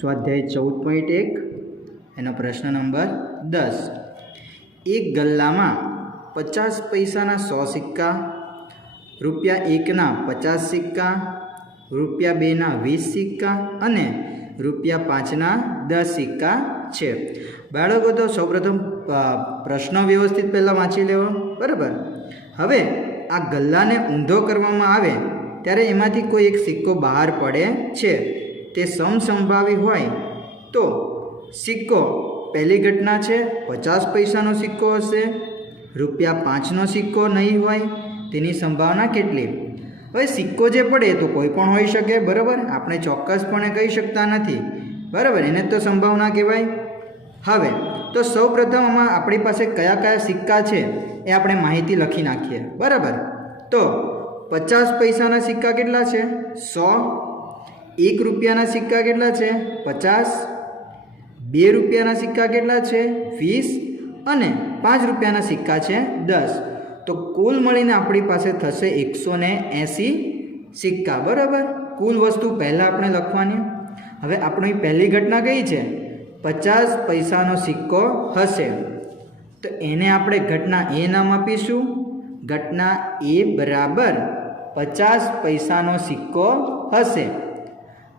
સ્વાધ્યાય 14.1 એનો પ્રશ્ન નંબર 10। એક ગલ્લામાં 50 પૈસાના 100 સિક્કા, ₹1ના 50 સિક્કા, ₹2ના 20 સિક્કા અને ₹5ના 10 સિક્કા છે। બાળકો તો સૌપ્રથમ પ્રશ્ન વ્યવસ્થિત પહેલાં વાંચી લેવો, બરાબર। હવે આ ગલ્લાને ઊંધો કરવામાં આવે ત્યારે એમાંથી કોઈ એક સિક્કો બહાર પડે છે, તે સમસંભાવી હોય તો સિક્કો પહેલી ઘટના છે 50 પૈસાનો સિક્કો હશે, ₹5નો સિક્કો નહીં હોય, તેની સંભાવના કેટલી? હવે સિક્કો જે પડે તો કોઈ પણ હોઈ શકે, બરાબર, આપણે ચોક્કસપણે કહી શકતા નથી, બરાબર, એને તો સંભાવના કહેવાય। હવે તો સૌપ્રથમ આમાં આપણી પાસે કયા કયા સિક્કા છે એ આપણે માહિતી લખી નાખીએ, બરાબર। તો 50 પૈસાના સિક્કા કેટલા છે? 100। ₹1ના સિક્કા કેટલા છે? 50। ₹2ના સિક્કા કેટલા છે? 20 અને ₹5ના સિક્કા છે 10। તો કુલ મળીને આપણી પાસે થશે 180 સિક્કા, બરાબર। કુલ વસ્તુ પહેલાં આપણે લખવાની। હવે આપણી પહેલી ઘટના કઈ છે? 50 પૈસાનો સિક્કો હશે, તો એને આપણે ઘટના એ નામ આપીશું। ઘટના એ બરાબર 50 પૈસાનો સિક્કો હશે,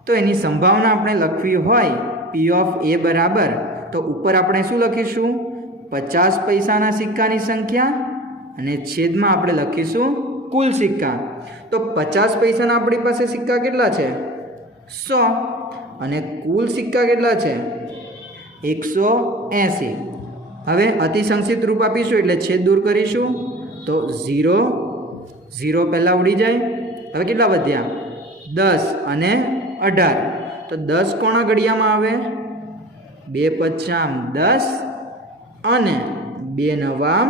તો એની સંભાવના આપણે લખવી હોય P ઓફ A બરાબર, તો ઉપર આપણે શું લખીશું? 50 પૈસાના સિક્કાની સંખ્યા અને છેદમાં આપણે લખીશું કુલ સિક્કા। તો 50 પૈસાના આપણી પાસે સિક્કા કેટલા છે? 100 અને કુલ સિક્કા કેટલા છે? 180। હવે અતિ સંક્ષિપ્ત રૂપ આપીશું એટલે છેદ દૂર કરીશું, તો 0 પહેલાં ઉડી જાય। હવે કેટલા વધ્યા? 10 અને 18। તો 10 કોના ઘડિયામાં આવે? 2 પચામ 10 અને 2 નવામ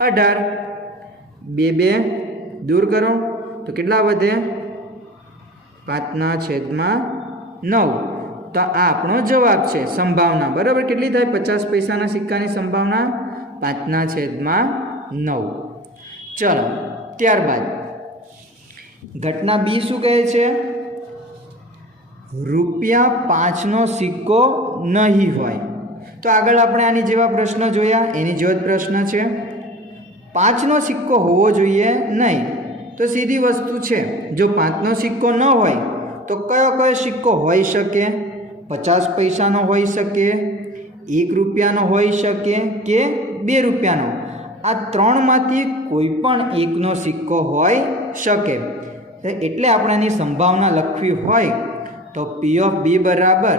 18। 2 દૂર કરો તો કેટલા વધે? 5/9। તો આ આપણો જવાબ છે, સંભાવના, બરાબર। કેટલી થાય 50 પૈસાના સિક્કાની સંભાવના? 5/9। ચલો ત્યારબાદ ઘટના બી શું કહે છે? ₹5નો સિક્કો નહીં હોય। તો આગળ આપણે આની જેવા પ્રશ્ન જોયા, એની જેવો જ પ્રશ્ન છે। 5નો સિક્કો હોવો જોઈએ નહીં, તો સીધી વસ્તુ છે, જો 5નો સિક્કો ન હોય તો કયો સિક્કો હોઈ શકે? 50 પૈસાનો હોઈ શકે, ₹1નો હોઈ શકે કે ₹2? આ ત્રણમાંથી કોઈ પણ એકનો સિક્કો હોઈ શકે, એટલે આપણે આની સંભાવના લખવી હોય તો P ઓફ B બરાબર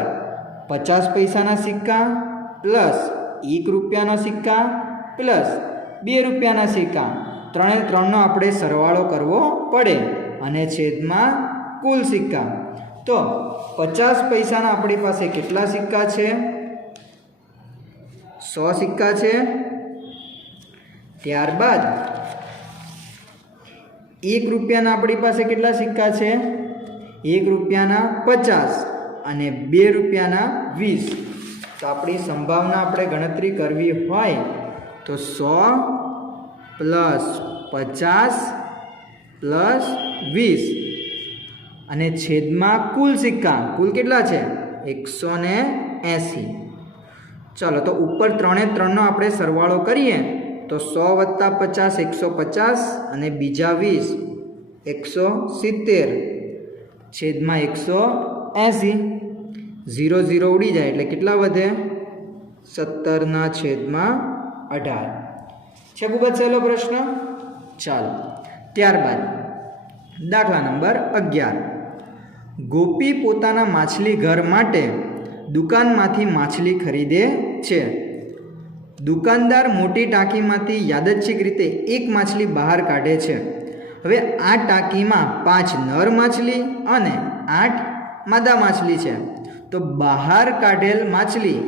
50 પૈસાના સિક્કા પ્લસ ₹1નો સિક્કા પ્લસ ₹2ના સિક્કા, ત્રણનો આપણે સરવાળો કરવો પડે અને છેદમાં કુલ સિક્કા। તો 50 પૈસાના આપણી પાસે કેટલા સિક્કા છે? 100 સિક્કા છે। ત્યારબાદ ₹1ના આપણી પાસે કેટલા સિક્કા છે? ₹1ના 50 અને ₹2ના 20। તો આપણી સંભાવના આપણે ગણતરી કરવી હોય તો 100 પ્લસ 50 પ્લસ 20 અને છેદમાં કુલ સિક્કા, કુલ કેટલા છે? 180। ચલો તો ઉપર 3નો આપણે સરવાળો કરીએ તો 100 + 50 150 અને બીજા 20 170 છેદમાં 180। 0 ઉડી જાય એટલે કેટલા વધે? 17/18। છે ખૂબ જ સહેલો પ્રશ્ન। ચાલો ત્યારબાદ દાખલા નંબર 11। ગોપી પોતાના માછલી ઘર માટે દુકાનમાંથી માછલી ખરીદે છે। દુકાનદાર મોટી ટાંકીમાંથી યાદચ્છિક રીતે એક માછલી બહાર કાઢે છે। હવે આ ટાંકીમાં 5 નર માછલી અને 8 માદા માછલી છે, તો બહાર કાઢેલ માછલી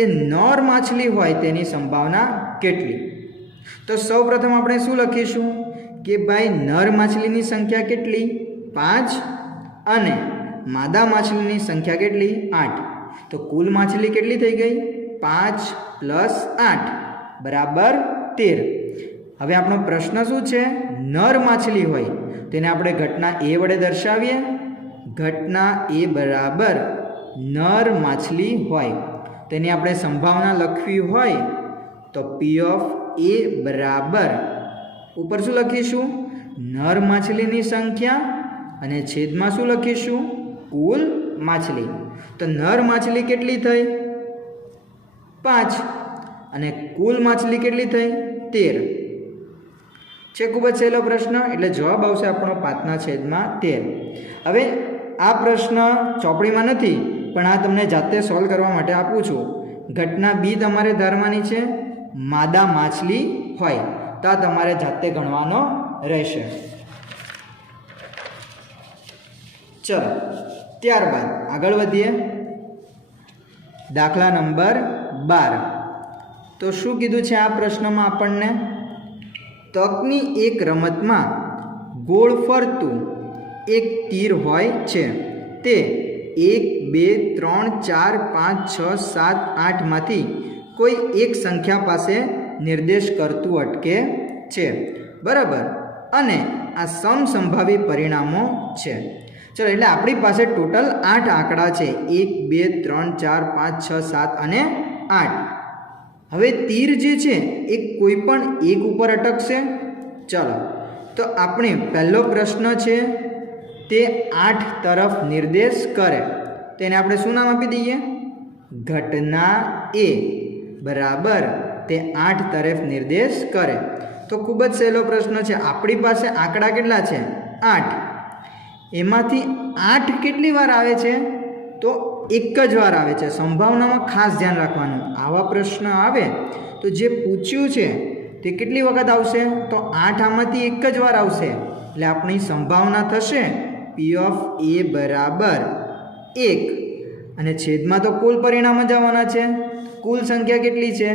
એ નર માછલી હોય તેની સંભાવના કેટલી? તો સૌપ્રથમ આપણે શું લખીશું કે ભાઈ નર માછલીની સંખ્યા કેટલી? 5 અને માદા માછલીની સંખ્યા કેટલી? 8। તો કુલ માછલી કેટલી થઈ ગઈ? 5 + 8 બરાબર 13। હવે આપણો પ્રશ્ન શું છે? નર માછલી હોય તેને આપણે ઘટના એ વડે દર્શાવીએ। ઘટના એ બરાબર નર માછલી હોય. તેની આપણે સંભાવના લખવી હોય તો પી ઓફ એ બરાબર ઉપર શું લખીશું? નર માછલીની સંખ્યા અને છેદમાં શું લખીશું? કુલ માછલી. તો નર માછલી કેટલી થઈ? 5 અને કુલ માછલી કેટલી થઈ? 13 છે. ખૂબ જ સહેલો પ્રશ્ન. એટલે જવાબ આવશે આપણો 5/13. હવે આ પ્રશ્ન ચોપડીમાં નથી, પણ આ તમને જાતે સોલ્વ કરવા માટે આપું છું. ઘટના બી તમારે ધારવાની છે, માદા માછલી હોય તો આ તમારે જાતે ગણવાનો રહેશે. ચલો ત્યારબાદ આગળ વધીએ. દાખલા નંબર 12. તો શું કીધું છે આ પ્રશ્નમાં આપણને? તકની એક રમતમાં ગોળ ફરતું એક તીર હોય છે. તે 1 2 3 4 5 6 7 8 માંથી કોઈ એક સંખ્યા પાસે નિર્દેશ કરતું અટકે છે. બરાબર. અને આ સમસંભાવી પરિણામો છે. ચલો, એટલે આપણી પાસે ટોટલ 8 આંકડા છે. 1 2 3 4 5 6 7 અને 8. હવે તીર જે છે એ કોઈ પણ એક ઉપર અટકશે. ચાલો, તો આપણે પહેલો પ્રશ્ન છે તે 8 તરફ નિર્દેશ કરે. તેને આપણે શું નામ આપી દઈએ? ઘટના એ બરાબર તે 8 તરફ નિર્દેશ કરે. તો ખૂબ જ સહેલો પ્રશ્ન છે. આપણી પાસે આંકડા કેટલા છે? 8. એમાંથી 8 કેટલી વાર આવે છે? તો એક જ વાર આવે છે. સંભાવનામાં ખાસ ધ્યાન રાખવાનું. આવા પ્રશ્ન આવે તો જે પૂછ્યું છે તે કેટલી વખત આવશે? તો 8 આમાંથી એક જ વાર આવશે. એટલે આપણી સંભાવના થશે પી ઓફ એ બરાબર 1. અને છેદમાં તો કુલ પરિણામ જ આવવાના છે. કુલ સંખ્યા કેટલી છે?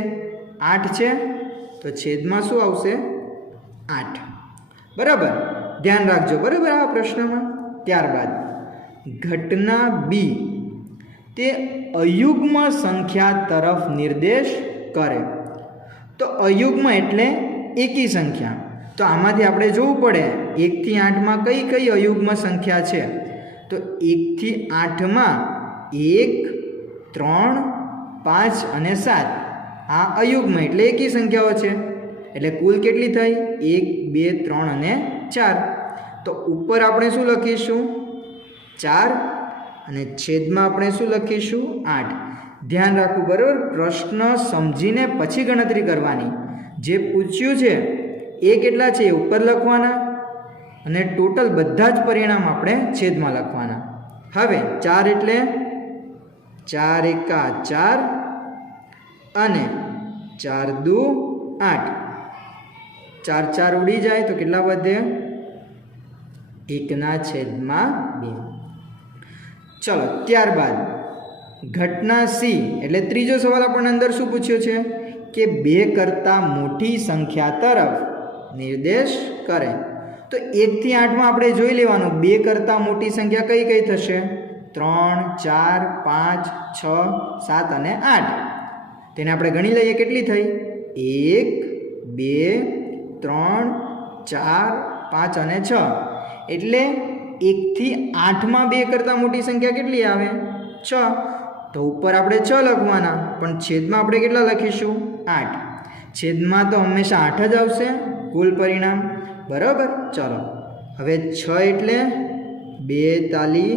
8 છે. તો છેદમાં શું આવશે? 8. બરાબર, ધ્યાન રાખજો. બરાબર આ પ્રશ્નમાં. ત્યારબાદ ઘટના બી તે અયુગ્મ સંખ્યા તરફ નિર્દેશ કરે. તો અયુગ્મ એટલે એકી સંખ્યા. તો આમાંથી આપણે જોવું પડે 1 થી 8માં કઈ કઈ અયુગ્મ સંખ્યા છે. તો 1 થી 8માં 1 3 5 અને 7 આ અયુગ્મ એટલે એકી સંખ્યાઓ છે. એટલે કુલ કેટલી થઈ? 1 2 3 અને 4. તો ઉપર આપણે શું લખીશું? 4 અને છેદમાં આપણે શું લખીશું? 8. ધ્યાન રાખવું. બરાબર, પ્રશ્ન સમજીને પછી ગણતરી કરવાની. જે પૂછ્યું છે એ કેટલા છે એ ઉપર લખવાના અને ટોટલ બધા જ પરિણામ આપણે છેદમાં લખવાના. હવે 4 એટલે 4 એકા 4 અને 4 દુ 8. 4 4 ઉડી જાય તો કેટલા વધે? 1/2. ચલો ત્યારબાદ ઘટના સી એટલે ત્રીજો સવાલ આપણને અંદર શું પૂછ્યો છે કે 2 કરતાં મોટી સંખ્યા તરફ નિર્દેશ કરે. તો 1 થી 8માં આપણે જોઈ લેવાનું 2 કરતાં મોટી સંખ્યા કઈ કઈ થશે? 3 4 5 6 7 અને 8. તેને આપણે ગણી લઈએ. કેટલી થઈ? 1 2 3 4 5 અને 6. એટલે 1 થી 8માં 2 કરતાં મોટી સંખ્યા કેટલી આવે? 6. તો ઉપર આપણે 6 લખવાના, પણ છેદમાં આપણે કેટલા લખીશું? 8. છેદમાં તો હંમેશા 8 જ આવશે કુલ પરિણામ. બરાબર. ચાલો, હવે 6 એટલે 2 તાલી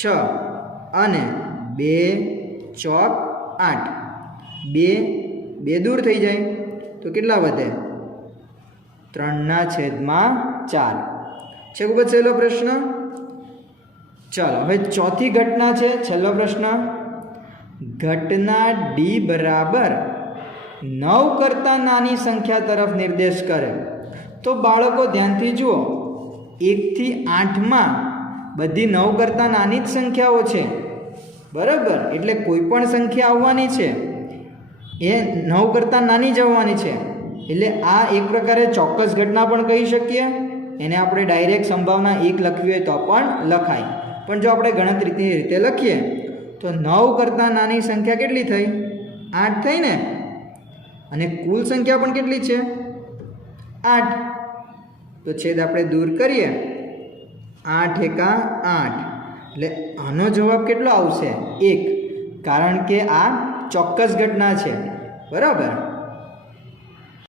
6 અને 2 ચોક 8. 2 દૂર થઈ જાય તો કેટલા વધે? 3/4. છે. ખૂબ જ સહેલો પ્રશ્ન. ચાલો હવે ચોથી ઘટના છે, છેલ્લો પ્રશ્ન. ઘટના ડી બરાબર 9 કરતાં નાની સંખ્યા તરફ નિર્દેશ કરે. તો બાળકો ધ્યાનથી જુઓ, 1 થી 8માં બધી 9 કરતાં નાની જ સંખ્યાઓ છે. બરાબર, એટલે કોઈ પણ સંખ્યા આવવાની છે એ 9 કરતાં નાની જ આવવાની છે. એટલે આ એક પ્રકારે ચોક્કસ ઘટના પણ કહી શકીએ. એને આપણે ડાયરેક્ટ સંભાવના 1 લખવી હોય તો પણ લખાય. પણ જો આપણે ગણતરીની રીતે લખીએ તો 9 કરતાં નાની સંખ્યા કેટલી થઈ? 8 થઈ ને. અને કુલ સંખ્યા પણ કેટલી છે? 8. તો છેદ આપણે દૂર કરીએ. 8 એકા 8 એટલે આનો જવાબ કેટલો આવશે 1, કારણ કે આ ચોક્કસ ઘટના છે. બરાબર.